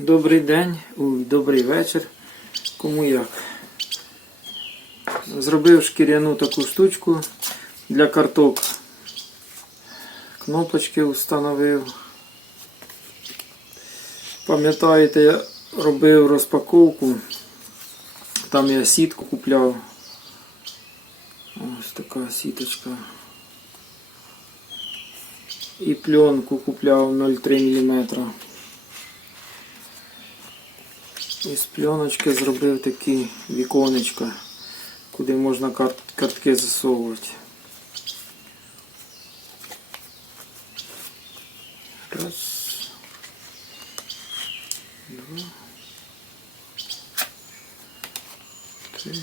Добрий день, ой, добрий вечір. Кому як. Зробив шкіряну таку штучку для карток. Кнопочки встановив. Пам'ятаєте, я робив розпаковку. Там я сітку купляв. Ось така сіточка. І пленку купляв 0,3 мм. Із пленочки зробив такі віконечка, куди можна карт, картки засовувати. Раз. Два. Три.